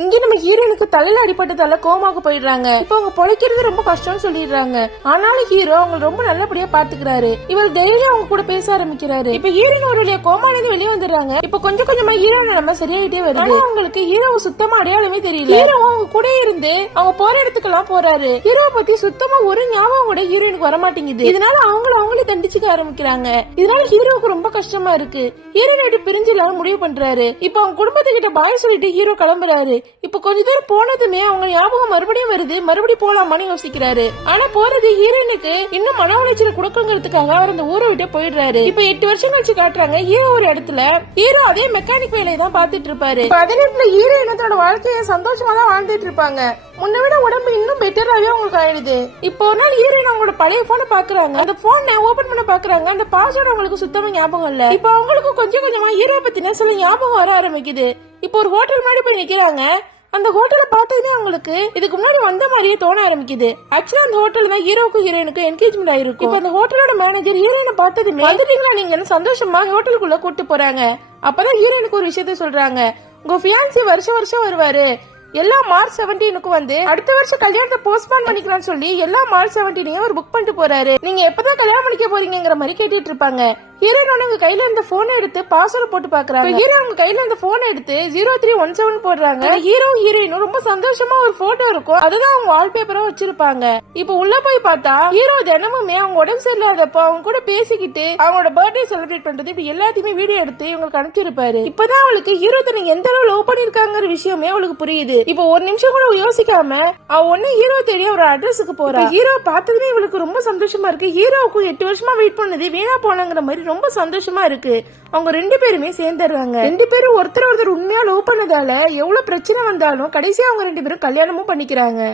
இங்க நம்ம ஹீரோனுக்கு தலையில அடிபட்டதால கோமாக்கு போயிடுறாங்க. இப்ப அவங்க பொழைக்கிறது ரொம்ப கஷ்டம்னு சொல்லிடுறாங்க. ஆனாலும் ஹீரோ அவங்க ரொம்ப நல்லபடியா பாத்துக்கிறாரு. இவர் டெய்லி அவங்க கூட பேச ஆரம்பிக்கிறாரு. இப்ப ஹீரோயின் ஒரு வழியா கோமால இருந்து வெளியே வந்துடுறாங்க. இப்ப கொஞ்சம் கொஞ்சமா ஹீரோ நம்ம சரியாயிட்டே வருது. அவங்களுக்கு ஹீரோவை சுத்தமா அடையாளமே தெரியல. ஹீரோ அவங்க கூட இருந்து அவங்க போற இடத்துக்கெல்லாம் போறாரு. ஹீரோவை பத்தி சுத்தமா ஒரு ஞாபகம் கூட ஹீரோயினுக்கு வர மாட்டேங்குது. இதனால அவங்களே தண்டிச்சுக்க ஆரம்பிக்கிறாங்க. இதனால ஹீரோவுக்கு ரொம்ப கஷ்டமா இருக்கு. ஹீரோயினை பிரிஞ்சு எல்லாரும் முடிவு பண்றாரு. இப்ப அவங்க குடும்பத்துக்கிட்ட பாய் சொல்லிட்டு ஹீரோ கிளம்புறாரு. இப்ப கொஞ்ச தூரம் போனதுமே அவங்க ஞாபகம் மறுபடியும் வருது. மறுபடியும் போலாமான்னு யோசிக்கிறாரு. ஆனா போறது ஹீரோயினுக்கு இன்னும் மன உளைச்சல் கொடுக்குங்கிறதுக்காக அவர் அந்த ஊரை விட்டு போயிடுறாரு. இப்ப 8 வருஷம் கழிச்சு காட்டுறாங்க ஹீரோ ஒரு இடத்துல ஹீரோ அதே மெக்கானிக் வேலையை தான் பாத்துட்டு இருப்பாரு. அதே நேரத்துல ஹீரோயின் தன்னோட வாழ்க்கையை சந்தோஷமா தான் வாழ்ந்துட்டு இருப்பாங்க. முன்ன விட உடம்பு இன்னும் பெட்டராவே அவங்களுக்கு ஆயிடுது. இப்போ ஒரு நாள் ஹீரோயின் அவங்களோட பழைய போனை பாக்குறாங்க. அந்த போனை ஓபன் பண்ண பாக்குறாங்க. அந்த பாஸ்வேர்டு அவங்களுக்கு சுத்தமா ஞாபகம் இல்ல. இப்போ அவங்களுக்கு கொஞ்சம் கொஞ்சமா ஹீரோ பத்தின சில ஞாபகம் வர ஆரம்பிக்குது. இப்போ ஒரு ஹோட்டல் முன்னாடி போய் நிக்கிறாங்க. அந்த ஹோட்டலை பார்த்ததுமே அவங்களுக்கு இதுக்கு முன்னாடி வந்த மாதிரியே தோண ஆரம்பிக்குது. ஆக்சுவலா அந்த ஹோட்டல் தான் ஹீரோக்கும் ஹீரோயினுக்கும் என்கேஜ்மெண்ட் ஆயிருக்கும். இப்போ அந்த ஹோட்டலோட மேனேஜர் ஹீரோயினை பார்த்ததுமே வந்துட்டீங்களா நீங்க சந்தோஷமா ஹோட்டலுக்குள்ள கூட்டு போறாங்க. அப்பதான் ஹீரோயினுக்கு ஒரு விஷயத்த சொல்றாங்க. உங்க ஃபியான்சி வருஷம் வருவாரு. எல்லா மார்ச் 17க்கு வந்து அடுத்த வருஷம் கல்யாணத்தை போஸ்ட்போன் பண்ணிக்கலாம்னு சொல்லி எல்லா மார்ச் 17 ஒரு புக் பண்ணிட்டு போறாரு. நீங்க எப்பதான் கல்யாணம் பண்ணிக்க போறீங்கிற மாதிரி கேட்டுட்டு இருப்பாங்க. ஹீரோயின் அவங்க கையில இருந்த போன் எடுத்து பாஸ்வேர்ட் போட்டு பாக்குறாங்க. ஹீரோ அவங்க கையில இருந்த போன் எடுத்து 0317 போடுறாங்க. ஹீரோ ஹீரோயினும் ரொம்ப சந்தோஷமா ஒரு போட்டோ இருக்கும். அதுதான் அவங்க வால்பேப்பரா வச்சிருப்பாங்க. இப்ப உள்ள போய் பார்த்தா ஹீரோ தினமுமே அவங்க உடம்பு சரியில்லாதப்ப அவங்க கூட பேசிக்கிட்டு அவங்களோட பர்த்டே செலிப்ரேட் பண்றது இப்படி எல்லாத்தையுமே வீடியோ எடுத்து இவங்களுக்கு அனுப்பிச்சிருப்பாரு. இப்பதான் அவளுக்கு ஹீரோ தன்னை எந்த அளவு லவ் பண்ணிருக்காங்கிற விஷயமே அவளுக்கு புரியுது. இப்ப ஒரு நிமிஷம் கூட யோசிக்காம அவ ஒண்ணு ஹீரோ தேடி ஒரு அட்ரஸுக்கு போறா. ஹீரோ பார்த்ததுமே இவளுக்கு ரொம்ப சந்தோஷமா இருக்கு. ஹீரோவுக்கும் 8 வருஷமா வெயிட் பண்ணது வீணா போனாங்கிற மாதிரி ரொம்ப சந்தோஷமா இருக்கு. அவங்க 2 பேருமே சேர்ந்துடுறாங்க. 2 பேரும் ஒருத்தர் உண்மையா லவ் பண்ணதால எவ்வளவு பிரச்சனை வந்தாலும் கடைசியா அவங்க 2 பேரும் கல்யாணமும் பண்ணிக்கிறாங்க.